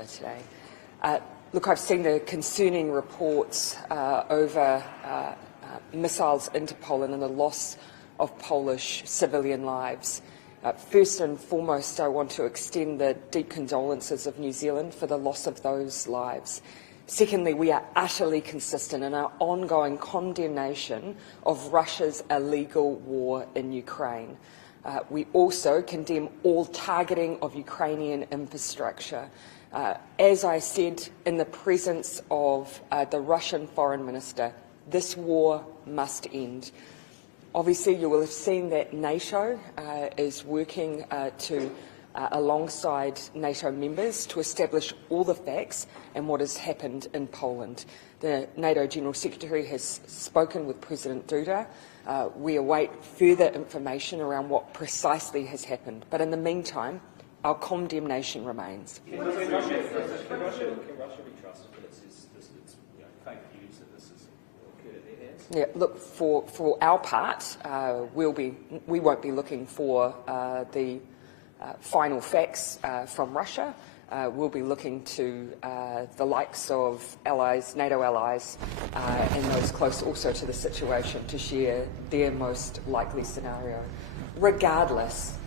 Agenda today. Look, I've seen the concerning reports over missiles into Poland and the loss of Polish civilian lives. First and foremost, I want to extend the deep condolences of New Zealand for the loss of those lives. Secondly, we are utterly consistent in our ongoing condemnation of Russia's illegal war in Ukraine. We also condemn all targeting of Ukrainian infrastructure. As I said, in the presence of the Russian Foreign Minister, this war must end. Obviously, you will have seen that NATO is working alongside NATO members to establish all the facts and what has happened in Poland. The NATO General Secretary has spoken with President Duda. We await further information around what precisely has happened. But in the meantime, our condemnation remains. Can Russia be trusted that it's fake news that this has occurred at their hands? Yeah, look, for our part, we won't be looking for the final facts from Russia. We'll be looking to the likes of allies, NATO allies, and those close also to the situation to share their most likely scenario. Regardless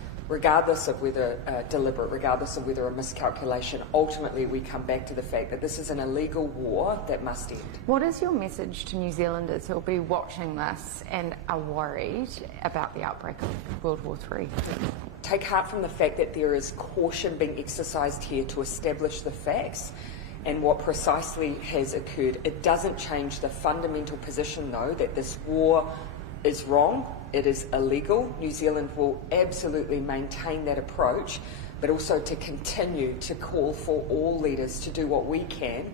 of whether deliberate, regardless of whether a miscalculation, ultimately we come back to the fact that this is an illegal war that must end. What is your message to New Zealanders who will be watching this and are worried about the outbreak of World War III? Take heart from the fact that there is caution being exercised here to establish the facts and what precisely has occurred. It doesn't change the fundamental position, though, that this war is wrong. It is illegal. New Zealand will absolutely maintain that approach, but also to continue to call for all leaders to do what we can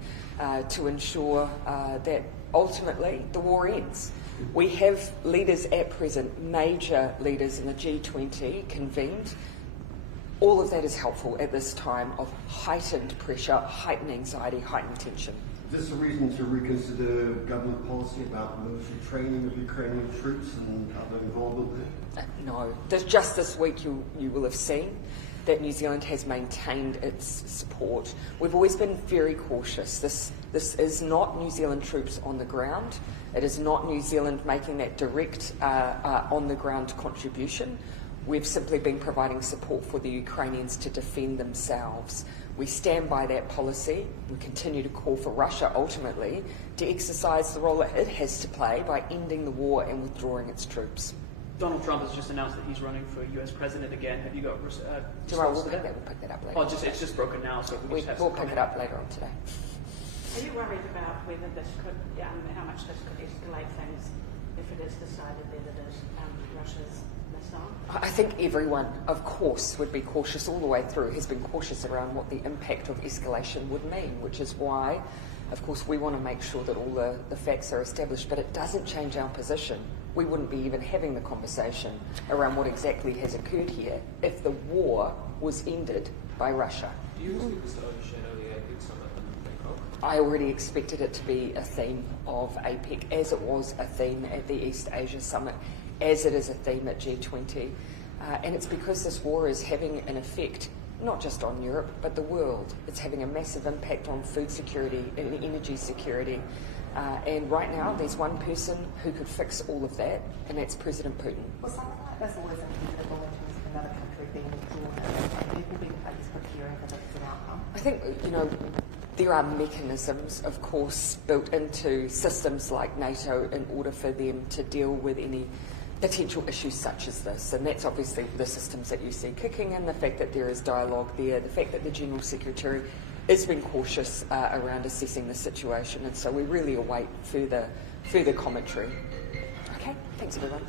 to ensure that ultimately the war ends. We have leaders at present, major leaders in the G20 convened. All of that is helpful at this time of heightened pressure, heightened anxiety, heightened tension. Is this a reason to reconsider government policy about military training of Ukrainian troops and other involvement there? No. Just this week you will have seen that New Zealand has maintained its support. We've always been very cautious. This is not New Zealand troops on the ground. It is not New Zealand making that direct on-the-ground contribution. We've simply been providing support for the Ukrainians to defend themselves. We stand by that policy. We continue to call for Russia ultimately to exercise the role that it has to play by ending the war and withdrawing its troops. Donald Trump has just announced that he's running for US president again. Have you got We'll pick that up later. Oh, it's just broken now, so we'll pick it up later on today. Are you worried about whether this could, how much this could escalate things if it is decided that it is Russia's missile? I think everyone, of course, would be cautious all the way through, has been cautious around what the impact of escalation would mean, which is why, of course, we want to make sure that all the facts are established, but it doesn't change our position. We wouldn't be even having the conversation around what exactly has occurred here if the war was ended by Russia. Do you expect this to overshadow the APEC summit in Bangkok? I already expected it to be a theme of APEC, as it was a theme at the East Asia Summit, as it is a theme at G20. And it's because this war is having an effect not just on Europe, but the world. It's having a massive impact on food security and energy security. And right now, there's one person who could fix all of that, and that's President Putin. Well, something like this always inevitable in terms of another country being withdrawn and people being, preparing for this as an outcome. I think, there are mechanisms, of course, built into systems like NATO in order for them to deal with any potential issues such as this. And that's obviously the systems that you see kicking in, the fact that there is dialogue there, the fact that the General Secretary is being cautious around assessing the situation. And so we really await further commentary. Okay, thanks everyone.